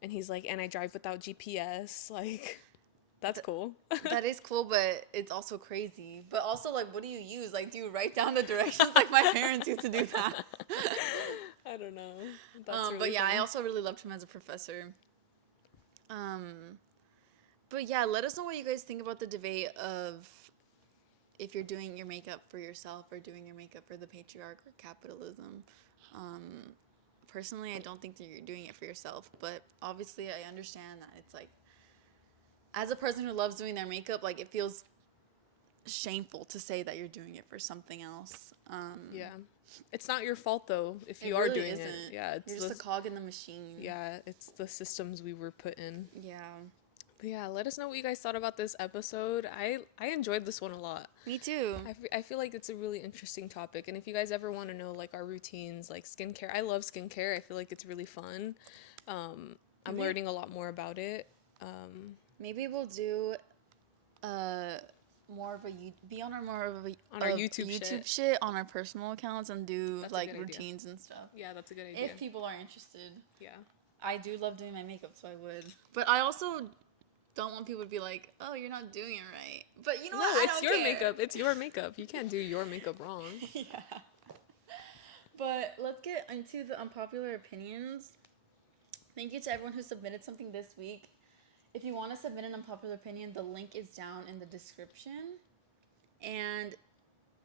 And he's like, "And I drive without GPS." Like that's cool. That is cool, but it's also crazy. But also, like, what do you use? Like, do you write down the directions like my parents used to do that? I don't know. That's really but yeah, funny. I also really loved him as a professor. But yeah, let us know what you guys think about the debate of if you're doing your makeup for yourself or doing your makeup for the patriarch or capitalism. Personally, I don't think that you're doing it for yourself, but obviously, I understand that it's like, as a person who loves doing their makeup, like it feels shameful to say that you're doing it for something else. Yeah. It's not your fault though if It you are really doing isn't. it. Yeah, it's You're just a cog in the machine. yeah, it's the systems we were put in. Yeah. But yeah, let us know what you guys thought about this episode. I enjoyed this one a lot. Me too. I feel like it's a really interesting topic, and if you guys ever want to know like our routines, like skincare, I love skincare. I feel like it's really fun. I'm learning a lot more about it. Maybe we'll do more of a be on our more of a On our YouTube shit on our personal accounts and do That's a like good idea. routines and stuff. Yeah, that's a good idea. If people are interested. Yeah. I do love doing my makeup, so I would. But I also don't want people to be like, "Oh, you're not doing it right." But you know what? No, I it's don't your care. makeup. It's your makeup. You can't do your makeup wrong. Yeah. But let's get into the unpopular opinions. Thank you to everyone who submitted something this week. If you want to submit an unpopular opinion, the link is down in the description. And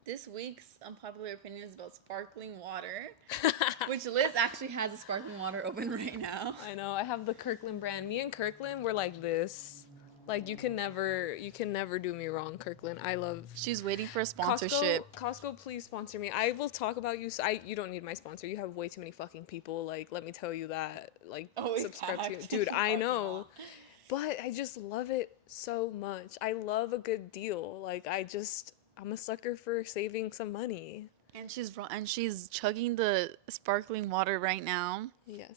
this week's unpopular opinion is about sparkling water, which Liz actually has a sparkling water open right now. I know. I have the Kirkland brand. Me and Kirkland were like this. Like you can never do me wrong, Kirkland. I love. She's waiting for a sponsorship. Costco, please sponsor me. I will talk about you. You don't need my sponsor. You have way too many fucking people. Like, let me tell you that. Like, subscribe to you, dude. I know, but I just love it so much. I love a good deal. Like, I'm a sucker for saving some money. And she's chugging the sparkling water right now. Yes.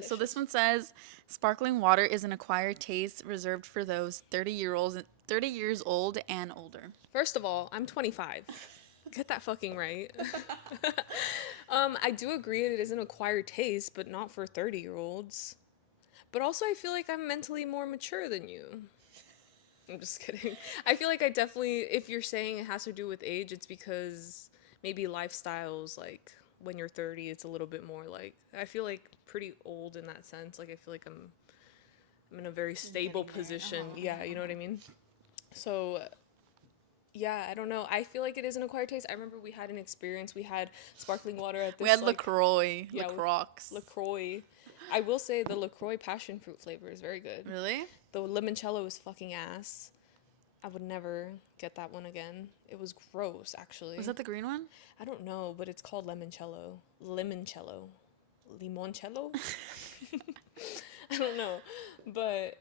So this one says, sparkling water is an acquired taste reserved for those 30 years old and older. First of all, I'm 25. Get that fucking right. I do agree it is an acquired taste, but not for 30-year-olds. But also, I feel like I'm mentally more mature than you. I'm just kidding. I feel like I definitely, if you're saying it has to do with age, it's because maybe lifestyles, like when you're 30, it's a little bit more like, I feel like pretty old in that sense. Like I feel like I'm in a very stable position. Yeah, you know what I mean? So yeah, I don't know. I feel like it is an acquired taste. I remember we had an experience. We had sparkling water at this. We had LaCroix. Yeah, LaCroix. I will say the LaCroix passion fruit flavor is very good. Really? The limoncello is fucking ass. I would never get that one again. It was gross, actually. Was that the green one? I don't know, but it's called limoncello. Limoncello. Limoncello? I don't know. But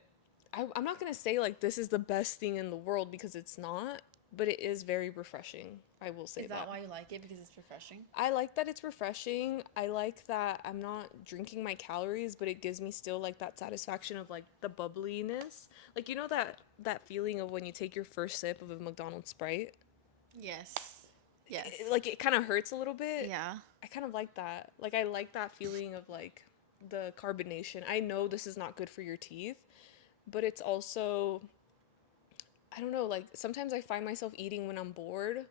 I'm not going to say, like, this is the best thing in the world because it's not. But it is very refreshing. I will say that. Is that why you like it? Because it's refreshing? I like that it's refreshing. I like that I'm not drinking my calories, but it gives me still like that satisfaction of like the bubbliness. Like, you know that feeling of when you take your first sip of a McDonald's Sprite? Yes. Yes. Like it kind of hurts a little bit. Yeah. I kind of like that. Like I like that feeling of like the carbonation. I know this is not good for your teeth, but it's also, I don't know, like sometimes I find myself eating when I'm bored.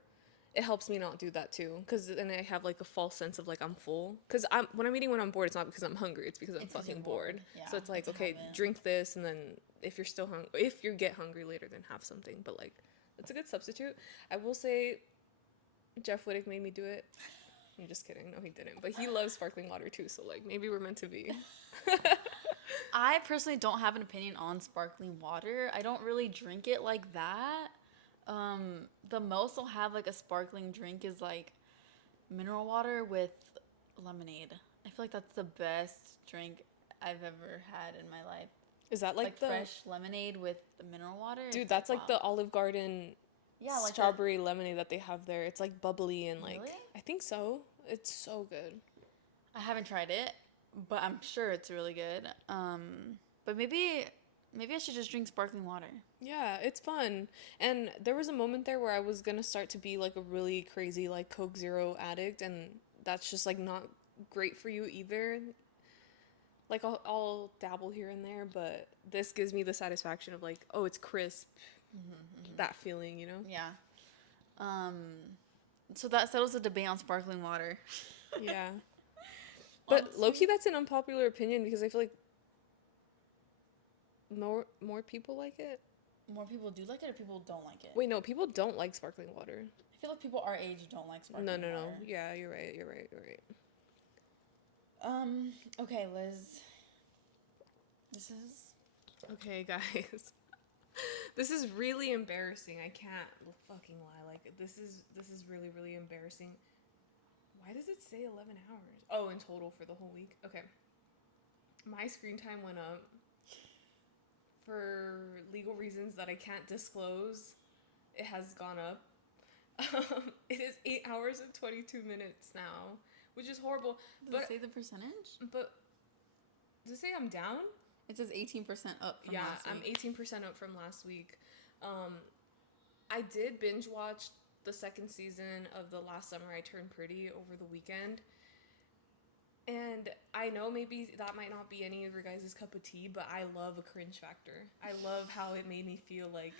It helps me not do that too, because then I have like a false sense of like I'm full. Because when I'm eating when I'm bored, it's not because I'm hungry. It's because I'm fucking bored. Yeah, so it's like, okay, drink this, and then if you're still hungry, if you get hungry later, then have something. But like, it's a good substitute. I will say, Jeff Wittick made me do it. I'm just kidding. No, he didn't. But he loves sparkling water too. So like, maybe we're meant to be. I personally don't have an opinion on sparkling water. I don't really drink it like that. The most I'll have like a sparkling drink is like mineral water with lemonade. I feel like that's the best drink I've ever had in my life. Is that like the fresh lemonade with the mineral water? Dude, that's like the Olive Garden like strawberry lemonade that they have there. It's like bubbly and like, really? I think so. It's so good. I haven't tried it, but I'm sure it's really good. But maybe I should just drink sparkling water. Yeah, it's fun. And there was a moment there where I was gonna start to be like a really crazy like Coke Zero addict, and that's just like not great for you either. Like I'll dabble here and there, but this gives me the satisfaction of like, oh, it's crisp. That feeling, you know? Yeah. So that settles the debate on sparkling water. Yeah. But low-key, that's an unpopular opinion because I feel like more people like it. More people do like it, or people don't like it? Wait, no, people don't like sparkling water. I feel like people our age don't like sparkling water. No. Yeah, you're right. Okay, Liz. This is... Okay, guys. This is really embarrassing. I can't fucking lie. Like, this is really, really embarrassing. Why does it say 11 hours? Oh, in total for the whole week. Okay. My screen time went up. For legal reasons that I can't disclose, it has gone up. It is 8 hours and 22 minutes now, which is horrible. Does it say the percentage? But does it say I'm down? It says 18% up from last week. I'm 18% up from last week. I did binge watch the second season of The Last Summer I Turned Pretty over the weekend. And I know maybe that might not be any of your guys' cup of tea, but I love a cringe factor. I love how it made me feel like,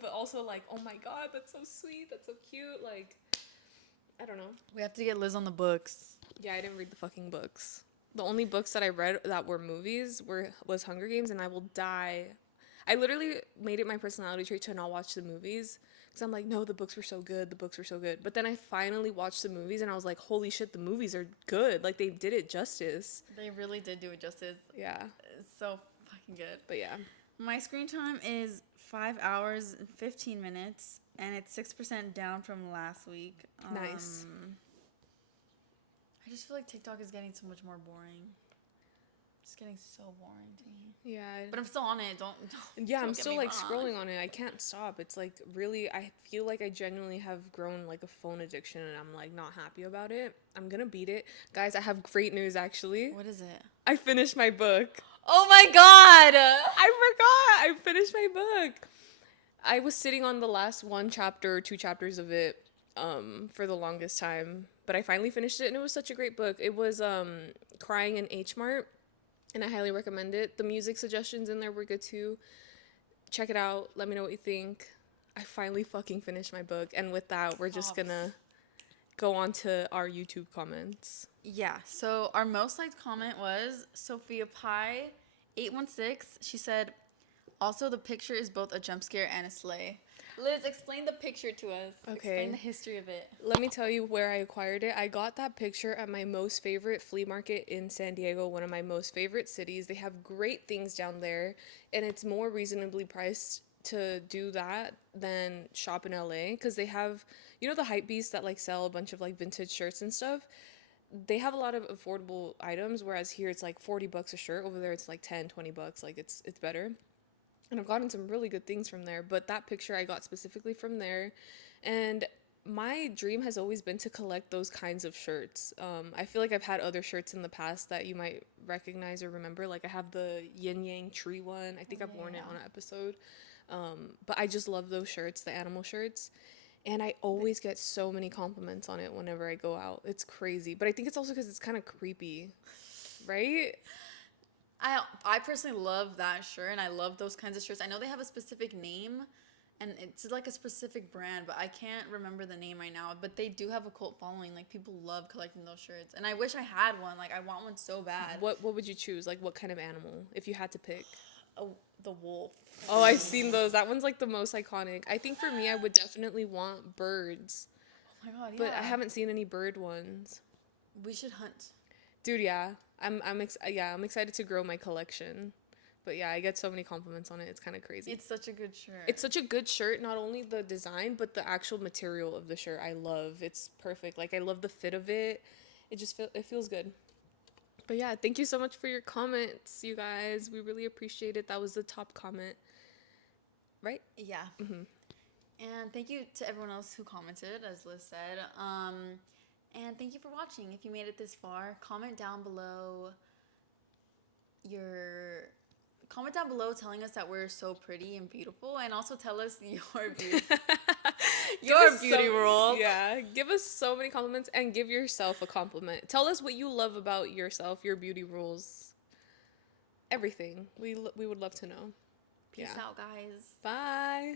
but also like, oh my god, that's so sweet, that's so cute. Like, I don't know. We have to get Liz on the books. Yeah, I didn't read the fucking books. The only books that I read that were movies was Hunger Games, and I will die. I literally made it my personality trait to not watch the movies because I'm like, no, the books were so good, the books were so good. But then I finally watched the movies, and I was like, holy shit, the movies are good. Like they did it justice. They really did do it justice. Yeah, It's so fucking good. but yeah, My screen time is 5 hours and 15 minutes, and it's 6% down from last week. nice. I just feel like TikTok is getting so much more boring. It's getting so boring to me. Yeah, But I'm still on it. Don't yeah, I'm don't get still me like wrong. scrolling on it. I can't stop. It's like really, I feel like I genuinely have grown like a phone addiction, and I'm like not happy about it. I'm gonna beat it, guys. I have great news actually. What is it? I finished my book. Oh my god! I forgot. I finished my book. I was sitting on the last one chapter or two chapters of it for the longest time, but I finally finished it, and it was such a great book. It was Crying in H Mart, and I highly recommend it. The music suggestions in there were good too. Check it out. Let me know what you think. I finally fucking finished my book, and with that, we're just Props. gonna go on to our YouTube comments. Yeah, so our most liked comment was Sophia Pie 816. She said, also the picture is both a jump scare and a sleigh. Liz, explain the picture to us. Okay. Explain the history of it. Let me tell you where I acquired it. I got that picture at my most favorite flea market in San Diego, one of my most favorite cities. They have great things down there, and it's more reasonably priced to do that than shop in LA because they have, you know, the hype beasts that like sell a bunch of like vintage shirts and stuff. They have a lot of affordable items, whereas here it's like $40 a shirt. Over there it's like 10, $20. Like it's better. And I've gotten some really good things from there, but that picture I got specifically from there. And my dream has always been to collect those kinds of shirts. I feel like I've had other shirts in the past that you might recognize or remember. Like I have the yin yang tree one. I think I've worn it on an episode. But I just love those shirts, the animal shirts. And I always get so many compliments on it whenever I go out. It's crazy. But I think it's also because it's kind of creepy, right? I personally love that shirt, and I love those kinds of shirts. I know they have a specific name, and it's like a specific brand, but I can't remember the name right now. But they do have a cult following. Like people love collecting those shirts, and I wish I had one. Like I want one so bad. What would you choose? Like what kind of animal if you had to pick? Oh, the wolf. Oh, I've seen those. That one's like the most iconic. I think for me, I would definitely want birds, Oh my god, yeah. but I haven't seen any bird ones. We should hunt. Dude, yeah, I'm excited to grow my collection. But yeah, I get so many compliments on it. It's kind of crazy. It's such a good shirt. It's such a good shirt. Not only the design, but the actual material of the shirt. I love. It's perfect. Like I love the fit of it. It feels good. But yeah, thank you so much for your comments, you guys. We really appreciate it. That was the top comment, right? Yeah. And thank you to everyone else who commented, as Liz said. And thank you for watching. If you made it this far, comment down below telling us that we're so pretty and beautiful, and also tell us your beauty your beauty rules. Yeah, give us so many compliments and give yourself a compliment. Tell us what you love about yourself, your beauty rules, everything. We would love to know. Peace out, guys. Bye.